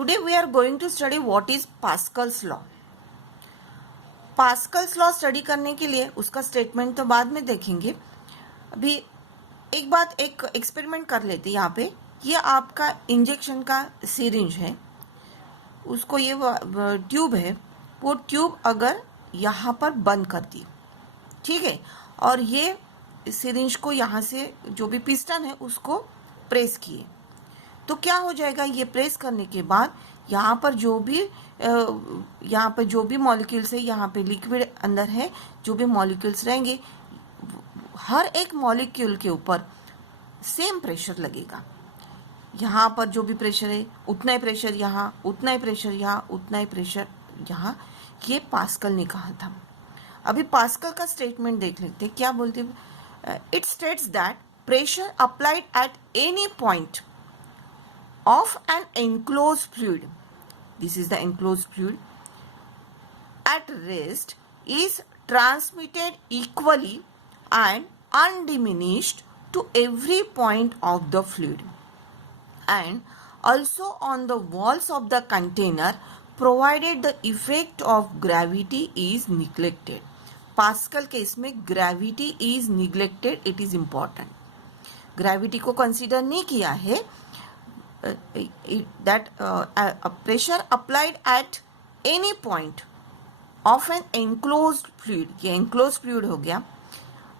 Today we are going to study what is Pascal's law. Pascal's law study करने के लिए उसका statement तो बाद में देखेंगे. अभी एक एक्सपेरिमेंट कर लेते हैं. यहाँ पे ये आपका इंजेक्शन का सिरिंज है, उसको ये ट्यूब है, वो ट्यूब अगर यहाँ पर बंद कर दी, ठीक है, और ये सिरिंज को यहाँ से जो भी पिस्टन है उसको प्रेस किए, तो क्या हो जाएगा. ये प्रेस करने के बाद यहाँ पर जो भी मॉलिक्यूल्स है, यहाँ पे लिक्विड अंदर है, जो भी मॉलिक्यूल्स रहेंगे, हर एक मॉलिक्यूल के ऊपर सेम प्रेशर लगेगा. यहाँ पर जो भी प्रेशर है उतना ही प्रेशर यहाँ, उतना ही प्रेशर यहाँ, उतना ही प्रेशर यहाँ. ये पास्कल ने कहा था. अभी पास्कल का स्टेटमेंट देख लेते हैं. क्या बोलते हैं? It states that pressure applied at any point of an enclosed fluid, this is the enclosed fluid, at rest is transmitted equally and undiminished to every point of the fluid and also on the walls of the container provided the effect of gravity is neglected. Pascal case में gravity is neglected, it is important. gravity को consider नहीं किया है. That pressure applied at any point of an enclosed fluid, ये enclosed fluid हो गया,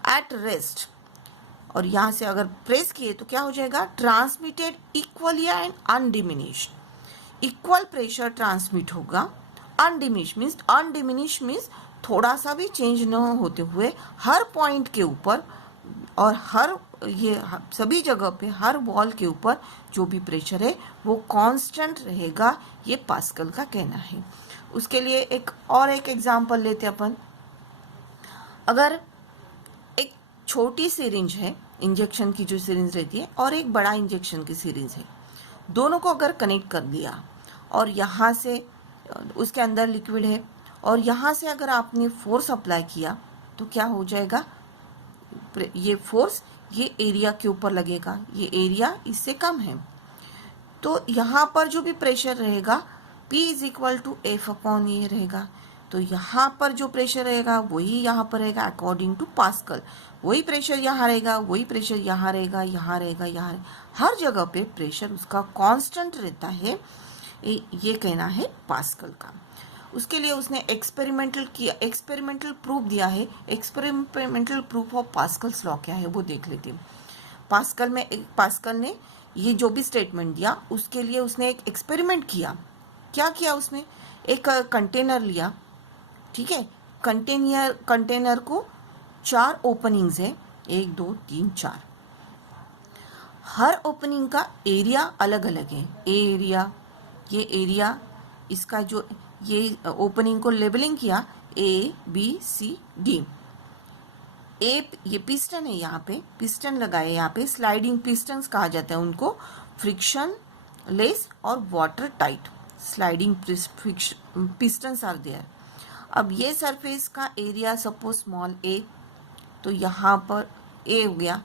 at rest, और यहाँ से अगर प्रेस किए तो क्या हो जाएगा? Transmitted equally and undiminished. Equal pressure transmit होगा. अनडिमिनिश मीन्स थोड़ा सा भी चेंज न होते हुए हर पॉइंट के ऊपर और सभी जगह पे, हर वॉल के ऊपर जो भी प्रेशर है वो कांस्टेंट रहेगा. ये पास्कल का कहना है. उसके लिए एक एग्जांपल लेते अपन. अगर एक छोटी सिरिंज है, इंजेक्शन की जो सिरिंज रहती है, और एक बड़ा इंजेक्शन की सिरिंज है, दोनों को अगर कनेक्ट कर दिया और यहाँ से उसके अंदर लिक्विड है और यहाँ से अगर आपने फोर्स अप्लाई किया तो क्या हो जाएगा? ये फोर्स ये एरिया के ऊपर लगेगा, ये एरिया इससे कम है, तो यहाँ पर जो भी प्रेशर रहेगा P is equal to F upon A रहेगा. तो यहाँ पर जो प्रेशर रहेगा वही यहाँ पर रहेगा अकॉर्डिंग टू पास्कल. वही प्रेशर यहाँ रहेगा, वही प्रेशर यहाँ रहेगा, यहाँ रहेगा, यहाँ हर जगह पे प्रेशर उसका कांस्टेंट रहता है. ये कहना है पास्कल का. उसके लिए उसने एक्सपेरिमेंटल प्रूफ दिया है. Experimental proof of Pascal's law क्या है वो देख लेते हैं. पास्कल ने ये जो भी स्टेटमेंट दिया उसके लिए उसने एक एक्सपेरिमेंट किया. क्या किया उसने? एक कंटेनर लिया, ठीक है. कंटेनर को 4 ओपनिंग्स है, 1 2 3 4. हर ओपनिंग का एरिया अलग अलग है. ये एरिया इसका जो ये ओपनिंग को लेबलिंग किया ABCD. ये पिस्टन है, यहाँ पे पिस्टन लगाए, यहाँ पे स्लाइडिंग पिस्टन्स कहा जाता है उनको. फ्रिक्शन लेस और water tight sliding pistons are there. अब ये सरफेस का एरिया सपोज स्मॉल a, तो यहाँ पर a हो गया.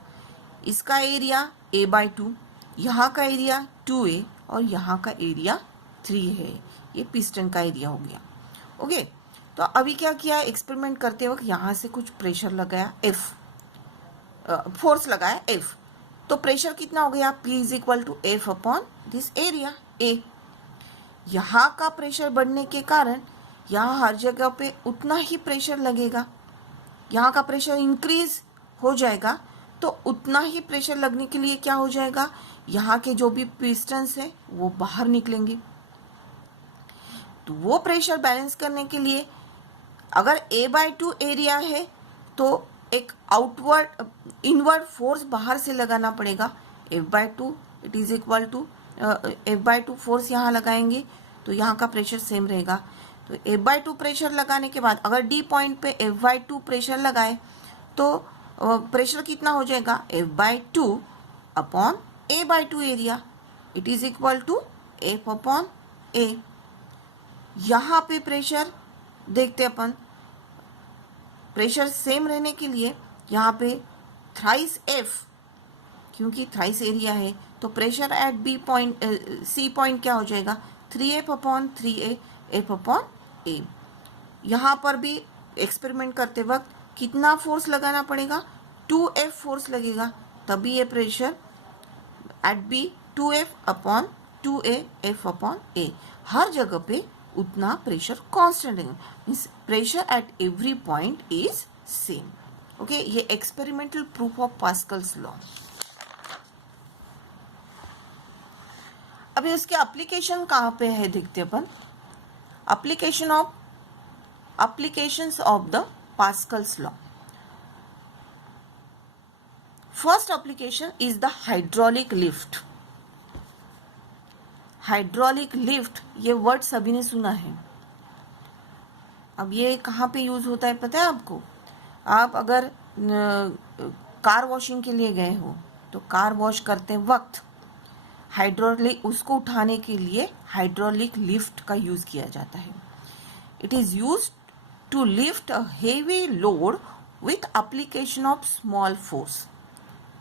इसका एरिया A/2, यहाँ का एरिया 2a और यहाँ का एरिया 3 है. ये पिस्टन का एरिया हो गया. ओके, तो अभी क्या किया? एक्सपेरिमेंट करते वक्त यहाँ से कुछ प्रेशर लगाया F, फोर्स लगाया F. तो प्रेशर कितना हो गया? P is equal to F upon this area A. यहाँ का प्रेशर बढ़ने के कारण यहाँ हर जगह पे उतना ही प्रेशर लगेगा. यहाँ का प्रेशर इंक्रीज हो जाएगा, तो उतना ही प्रेशर लगने के लिए क्या हो जाएगा? यहाँ के जो भी पिस्टन्स है वो बाहर निकलेंगे. तो वो प्रेशर बैलेंस करने के लिए अगर A/2 एरिया है तो एक इनवर्ड फोर्स बाहर से लगाना पड़ेगा. F/2 it is equal to F/2 force यहाँ लगाएंगे तो यहाँ का प्रेशर सेम रहेगा. तो F/2 प्रेशर लगाने के बाद अगर D पॉइंट पे F/2 प्रेशर लगाए तो प्रेशर कितना हो जाएगा? F/2 upon A/2 area, it is equal to F upon A. यहाँ पे प्रेशर देखते अपन. प्रेशर सेम रहने के लिए यहाँ पे थ्राइस F, क्योंकि थ्राइस एरिया है तो pressure at B point C point क्या हो जाएगा? 3F upon 3A F upon A। यहाँ पर भी एक्सपेरिमेंट करते वक्त कितना फोर्स लगाना पड़ेगा, 2F फोर्स लगेगा, तभी ये pressure at B 2F upon 2A F upon A। हर जगह पे उतना प्रेशर कांस्टेंट है, means pressure at every point is same. Okay, ये experimental proof of Pascal's law. अभी उसके एप्लीकेशन कहाँ पे है देखते अपन। applications of the Pascal's law. First application is the hydraulic lift. Hydraulic lift, ये वर्ड सभी ने सुना है। अब ये कहाँ पे यूज होता है पता है आपको? आप अगर कार वॉशिंग के लिए गए हो तो कार वॉश करते वक्त हाइड्रोलिक, उसको उठाने के लिए हाइड्रोलिक लिफ्ट का यूज किया जाता है। It is use to lift a heavy load with application of small force.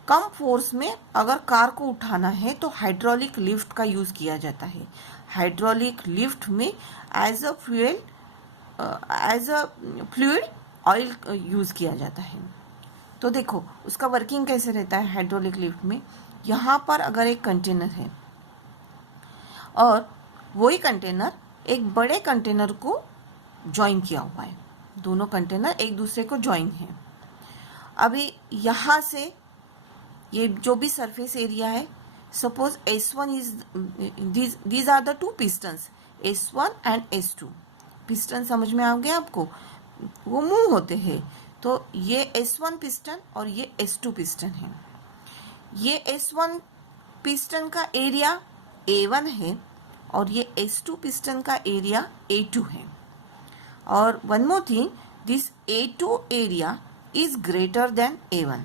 कम फोर्स में अगर कार को उठाना है तो हाइड्रोलिक लिफ्ट का यूज किया जाता है। हाइड्रोलिक लिफ्ट में as a fluid oil use किया जाता है। तो देखो उसका वर्किंग कैसे रहता है हाइड्रोलिक लिफ्ट में। यहाँ पर अगर एक कंटेनर है और वही कंटेनर एक बड़े कंटेनर को ज्वाइन किया हुआ है, दोनों कंटेनर एक दूसरे को ज्वाइन है। अभी यहाँ से ये जो भी सरफेस एरिया है, suppose S1 is these are the two pistons S1 and S2। Piston समझ में आ गया आपको, वो मूव होते हैं। तो ये S1 पिस्टन और ये S2 पिस्टन है। ये S1 पिस्टन का एरिया A1 है और ये S2 पिस्टन का एरिया A2 है। और one more thing, this A2 area is greater than A1।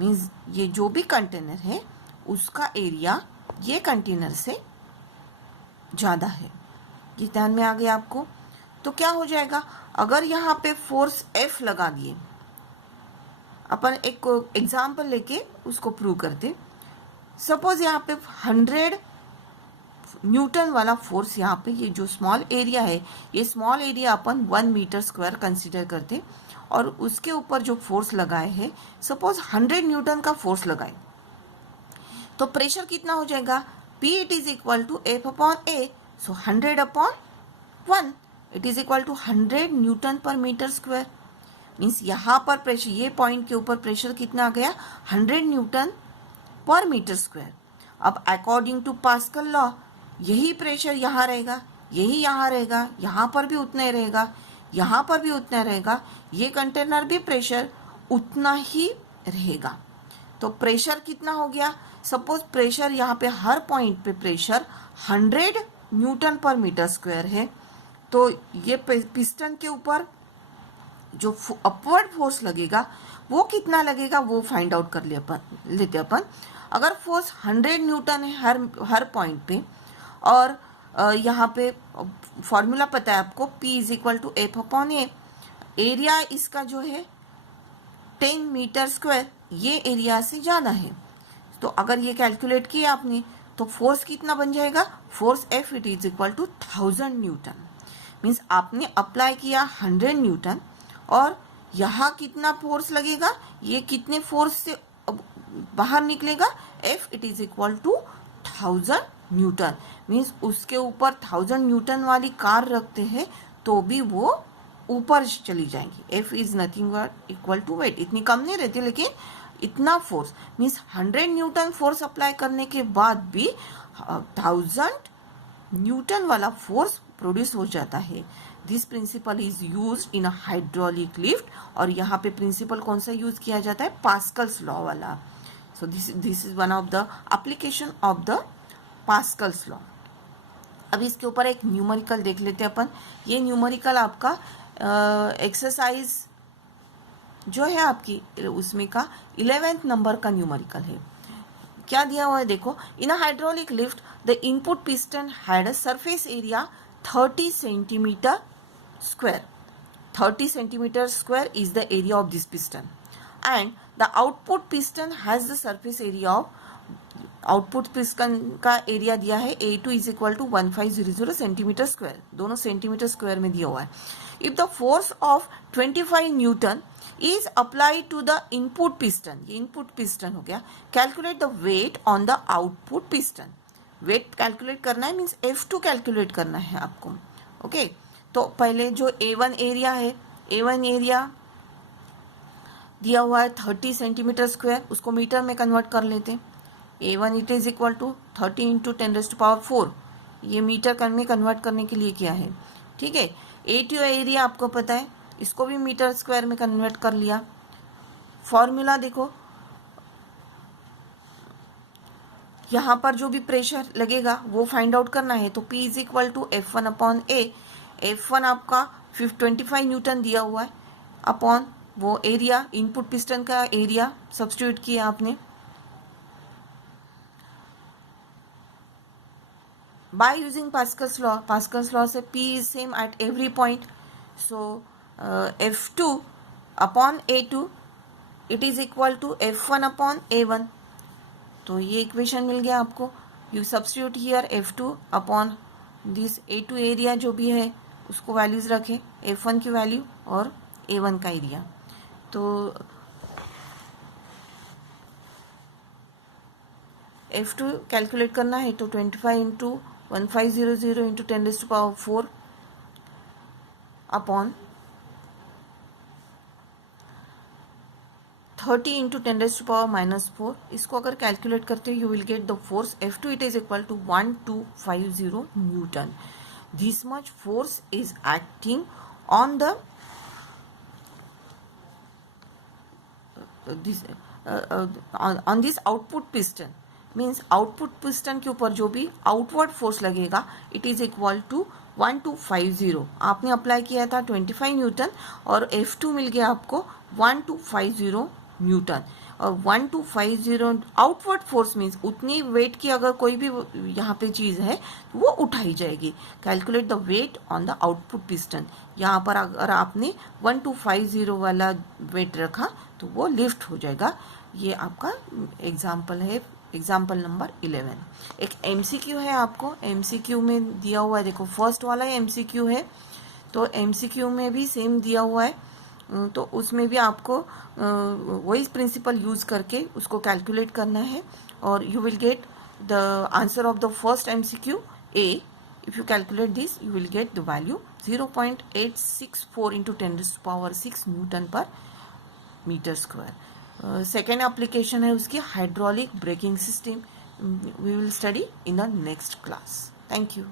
Means ये जो भी कंटेनर है उसका एरिया ये कंटेनर से ज़्यादा है। ये ध्यान में आ गया आपको? तो क्या हो जाएगा, अगर यहाँ पे फोर्स F लगा दिए, अपन एक एग्जाम्पल लेके उसको प्रूव करते। सपोज यहाँ पे 100 न्यूटन वाला फोर्स, यहाँ पे ये जो स्मॉल एरिया है, ये स्मॉल एरिया अपन 1 मीटर स्क्वायर कंसिडर करते और उसके ऊपर जो फोर्स लगाए है, सपोज 100 न्यूटन का फोर्स लगाए, तो प्रेशर कितना हो जाएगा, P it is equal to F upon A। So 100 upon 1 it is equal to 100 newton per metre square. Means यहाँ पर प्रेशर, ये पॉइंट के ऊपर प्रेशर कितना आ गया, 100 न्यूटन पर मीटर स्क्वायर। अब अकॉर्डिंग टू पास्कल लॉ यही प्रेशर यहाँ रहेगा, यही यहाँ रहेगा, यहाँ पर भी उतना ही रहेगा, यहाँ पर भी उतना रहेगा, ये कंटेनर भी प्रेशर उतना ही रहेगा। तो प्रेशर कितना हो गया, सपोज प्रेशर यहाँ पे हर पॉइंट पे pressure 100 newton per metre square है। तो ये पिस्टन के ऊपर जो अपवर्ड फोर्स लगेगा वो कितना लगेगा, वो फाइंड आउट कर लेते अपन। अगर फोर्स 100 न्यूटन है हर पॉइंट पे, और यहाँ पे फॉर्मूला पता है आपको, P is equal to F upon A। Area इसका जो है 10 मीटर स्क्वायर, ये एरिया से ज़्यादा है। तो अगर ये कैलकुलेट किया आपने तो फोर्स कितना बन जाएगा, force F it is equal to 1000 newton. Means आपने अप्लाई किया 100 न्यूटन और यहाँ कितना फोर्स लगेगा, ये कितने फोर्स से बाहर निकलेगा, F it is equal to 1000 newton. Means उसके ऊपर 1000 न्यूटन वाली कार रखते हैं तो भी वो ऊपर चली जाएंगी। F is nothing but equal to weight, इतनी कम नहीं रहती लेकिन इतना force. Means 100 newton force apply करने के बाद भी 1000 न्यूटन वाला फोर्स प्रोड्यूस हो जाता है। This principle is use in a hydraulic lift. और यहाँ पे प्रिंसिपल कौन सा यूज किया जाता है, पास्कल्स लॉ वाला। So this is one of the application of the Pascal's law. अब इसके ऊपर एक न्यूमेरिकल देख लेते हैं अपन। ये न्यूमेरिकल आपका एक्सरसाइज जो है आपकी उसमें का 11th नंबर का न्यूमेरिकल है। क्या दिया हुआ है देखो, in a hydraulic lift the input piston had a surface area 30 centimetre square. 30 centimetre square is the area of this piston, and the output piston has the surface area of output piston का area दिया है A2 is equal to 1500 centimetre square, दोनों centimetre square में दिया हुआ है. If the force of 25 newton is applied to the input piston, ये input piston हो गया. Calculate the weight on the output piston. Weight calculate करना है मीन्स F2 कैलकुलेट करना है आपको. ओके तो पहले जो A1 एरिया है, A1 एरिया दिया हुआ है 30 सेंटीमीटर स्क्वायर, उसको मीटर में कन्वर्ट कर लेते हैं. A1 it is equal to 30 into 10⁴, ये मीटर में कन्वर्ट करने के लिए किया है. ठीक है. A2 एरिया आपको पता है, इसको भी मीटर स्क्वायर में कन्वर्ट कर लिया. फॉर्मूला देखो, यहाँ पर जो भी प्रेशर लगेगा वो फाइंड आउट करना है. तो P is equal to F1 upon A. F1 आपका 25 न्यूटन दिया हुआ है अपॉन वो एरिया, इनपुट पिस्टन का एरिया सब्स्टिट्यूट किया आपने. By using Pascal's law से P is same at every point. So F2 upon A2 it is equal to F1 upon A1. तो ये इक्वेशन मिल गया आपको. You substitute here F2 upon this A2 area जो भी है उसको वैल्यूज रखें, F1 की वैल्यू और A1 का एरिया. तो F2 कैलकुलेट करना है तो 25 इंटू 1500 इंटू 10⁴ अपॉन 30 इंटू 10⁻⁻⁴. इसको अगर कैलकुलेट करते हो you will get the force F2 it is equal to 1250 newton. This much force is acting on the on this output piston. Means output piston के ऊपर जो भी आउटवर्ड फोर्स लगेगा it is equal to 1250. आपने apply किया था 25 Newton और F2 मिल गया आपको 1250 न्यूटन. और 1250 आउटवर्ड फोर्स मीन्स उतनी वेट की अगर कोई भी यहाँ पे चीज़ है वो उठाई जाएगी. Calculate the weight on the output piston. यहाँ पर अगर आपने 1250 वाला वेट रखा तो वो लिफ्ट हो जाएगा. ये आपका एग्जाम्पल है, एग्जाम्पल नंबर 11. एक MCQ है आपको, MCQ में दिया हुआ है. देखो फर्स्ट वाला MCQ है, तो MCQ में भी सेम दिया हुआ है. तो उसमें भी आपको वही प्रिंसिपल यूज करके उसको कैलकुलेट करना है और you will get the answer of the first MCQ A. If you calculate this you will get the value 0.864 into 10⁻⁶ newton per metre square. Second application है उसकी hydraulic braking system. We will study in the next class. Thank you.